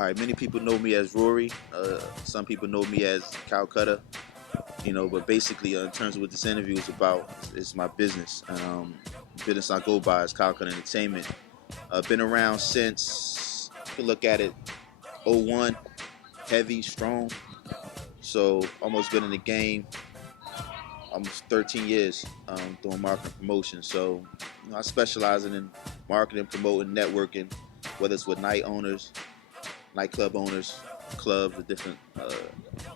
All right, many people know me as Rory. Some people know me as Calcutta. But basically, in terms of what this interview is about, it's my business. Business I go by is Calcutta Entertainment. Been around since, you can look at it, '01, heavy, strong. So almost been in the game almost 13 years doing marketing promotion. So I specialize in marketing, promoting, networking, whether it's with nightclub owners, clubs, or different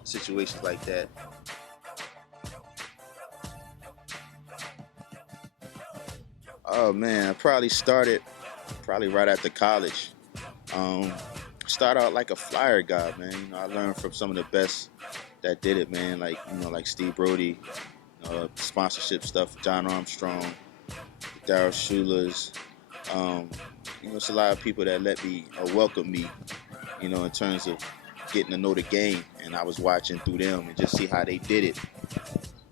situations like that. Oh man, I probably started right after college. Um, Start out like a flyer guy, man. I learned from some of the best that did it, man. Like Steve Brody, sponsorship stuff, John Armstrong, Daryl Schuler's. Um, it's a lot of people that let me welcome me, in terms of getting to know the game. And I was watching through them and just see how they did it.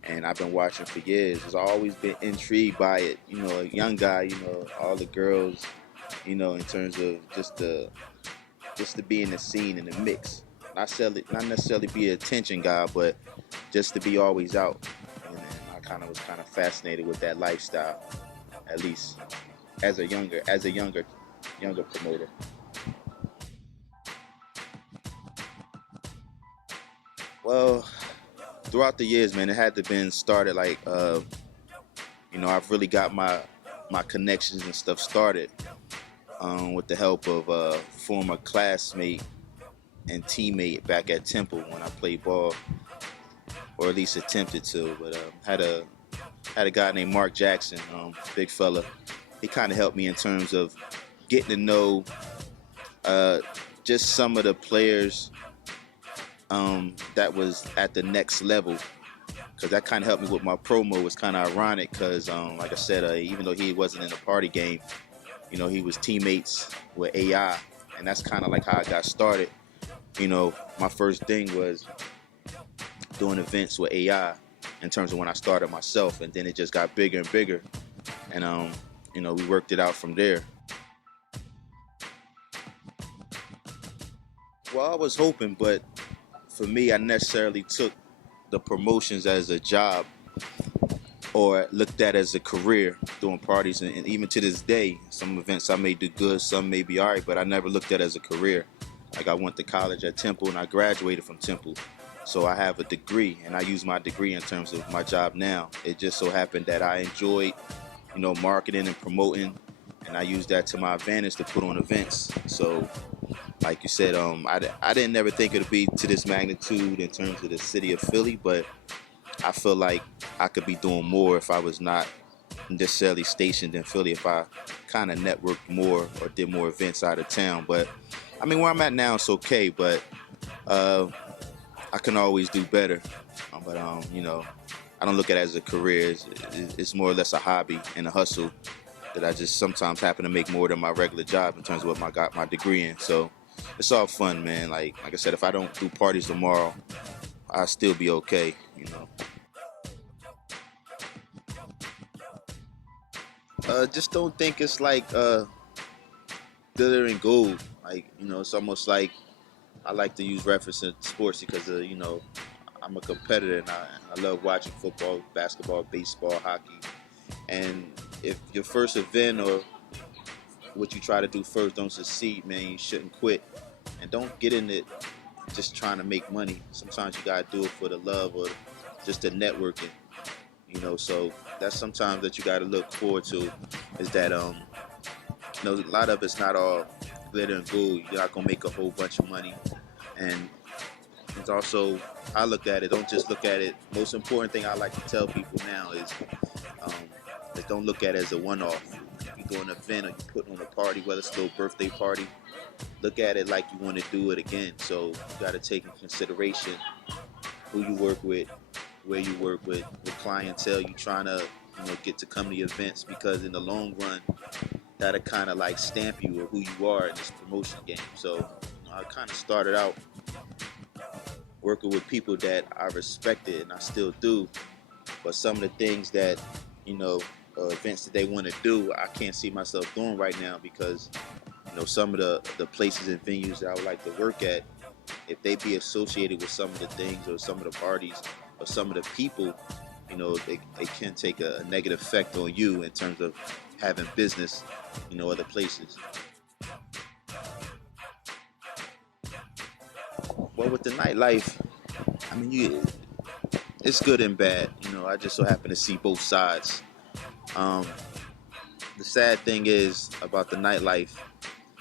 And I've been watching for years. I've always been intrigued by it. A young guy, all the girls, in terms of just to be in the scene, in the mix. Not necessarily be an attention guy, but just to be always out. And I was kind of fascinated with that lifestyle, at least as a younger promoter. Well, throughout the years, man, it had to been started like, I've really got my connections and stuff started with the help of a former classmate and teammate back at Temple when I played ball, or at least attempted to. But had a guy named Mark Jackson, big fella. He kind of helped me in terms of getting to know just some of the players that was at the next level, because that kind of helped me with my promo. It's kind of ironic because, like I said, even though he wasn't in the party game, he was teammates with AI, and that's kind of like how I got started. My first thing was doing events with AI in terms of when I started myself, and then it just got bigger and bigger, and we worked it out from there. Well, I was hoping, but for me, I necessarily took the promotions as a job or looked at as a career, doing parties, and even to this day, some events I may do good, some may be alright, but I never looked at it as a career. Like, I went to college at Temple and I graduated from Temple, so I have a degree, and I use my degree in terms of my job now. It just so happened that I enjoyed, marketing and promoting, and I used that to my advantage to put on events. So, like you said, I didn't never think it'd be to this magnitude in terms of the city of Philly, but I feel like I could be doing more if I was not necessarily stationed in Philly, if I kind of networked more or did more events out of town. But I mean, where I'm at now, it's okay, but I can always do better. But I don't look at it as a career. It's more or less a hobby and a hustle that I just sometimes happen to make more than my regular job in terms of what I got my degree in. So it's all fun, man. Like I said, if I don't do parties tomorrow, I'll still be okay. Just don't think it's like glitter and gold. Like, it's almost like I like to use reference to sports because I'm a competitor, and I love watching football, basketball, baseball, hockey. And if your first event or what you try to do first don't succeed, man, you shouldn't quit. And don't get in it just trying to make money. Sometimes you gotta do it for the love or just the networking. So that's sometimes that you gotta look forward to, is that a lot of it's not all glitter and gold. You're not gonna make a whole bunch of money. And it's also, I look at it, don't just look at it. Most important thing I like to tell people now um, is don't look at it as a one-off. If you do an event or you put on a party, whether it's a little birthday party, look at it like you want to do it again. So you got to take in consideration who you work with, where you work with, the clientele you trying to get to come to the events, because in the long run, that'll kind of like stamp you or who you are in this promotion game. So I kind of started out working with people that I respected, and I still do. But some of the things that, events that they want to do, I can't see myself doing right now because You know, some of the places and venues that I would like to work at, if they be associated with some of the things or some of the parties or some of the people, you know, they can take a negative effect on you in terms of having business, you know, other places. Well, with the nightlife, I mean, it's good and bad. You know, I just so happen to see both sides. Um, the sad thing is about the nightlife,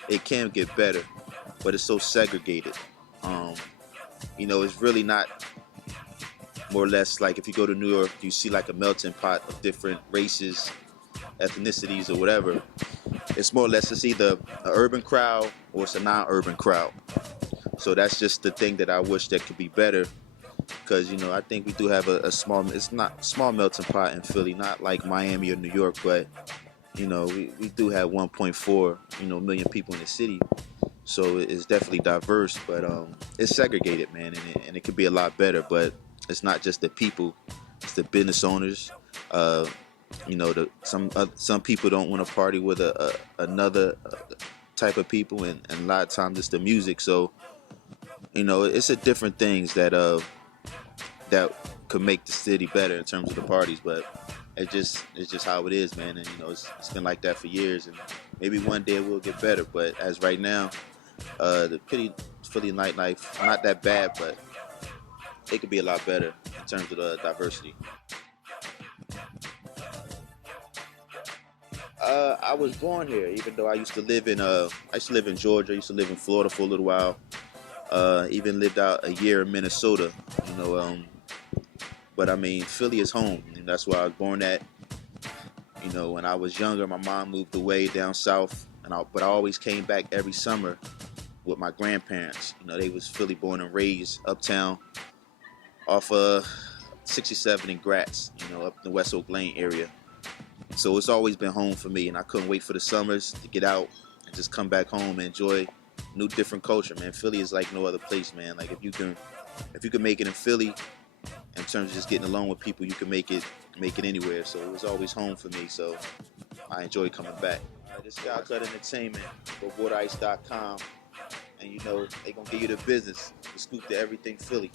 it can get better, but it's so segregated. Um, you know, it's really not more or less like if you go to New York, you see like a melting pot of different races, ethnicities, or whatever. It's more or less it's either an urban crowd or it's a non-urban crowd. So that's just the thing that I wish that could be better because you know I think we do have a small, it's not small melting pot in Philly, not like Miami or New York, but you know we do have 1.4 million people in the city, so it's definitely diverse, but it's segregated, man, and it could be a lot better. But it's not just the people; it's the business owners. Uh, some people don't want to party with another type of people, and a lot of times it's the music. So you know, it's a different things that could make the city better in terms of the parties, but it's just how it is, man. And you know, it's been like that for years, and maybe one day it will get better. But as right now, the Philly nightlife not that bad, but it could be a lot better in terms of the diversity. I was born here, even though I used to live in Georgia. I used to live in Florida for a little while. Even lived out a year in Minnesota. You know, but I mean, Philly is home, and that's where I was born at. You know, when I was younger, my mom moved away down south, but I always came back every summer with my grandparents. You know, they was Philly born and raised uptown off of 67 in Gratz, you know, up in the West Oak Lane area. So it's always been home for me, and I couldn't wait for the summers to get out and just come back home and enjoy new different culture, man. Philly is like no other place, man. Like if you can make it in Philly in terms of just getting along with people, you can make it anywhere. So it was always home for me. So I enjoy coming back. This is Calcutta Entertainment for waterice.com, and you know they gonna give you the business, the scoop to everything Philly.